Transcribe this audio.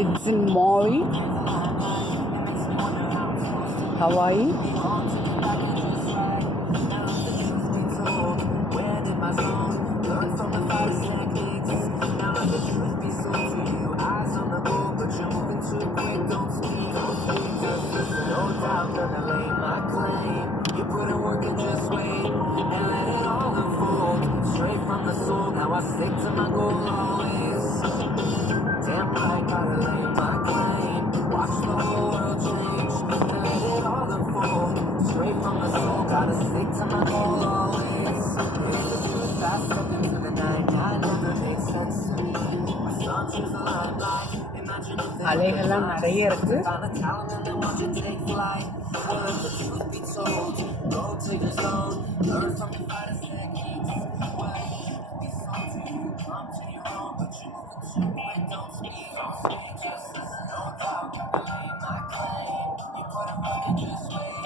It's in Maui, Hawaii. You put in work and just wait and let it all unfold. Straight from the soul, now I stick to my goal always. Damn right, gotta lay my claim. Watch the whole world change and let it all unfold. Straight from the soul, gotta stick to my goal always. It's the truth, I step into the night. I never made sense to me. My son choose the limelight. Imagine if they அலைகள்லாம் நிறைய இருக்கு. found a talent and they want you to take flight. Well, if the truth be told, go to your zone. Learn from your fighters' techniques. Well, if the truth be sold to you, come to your own. But you moving too quick, don't speak. Just listen, no doubt. Gotta lay my claim. You put it work and just wait.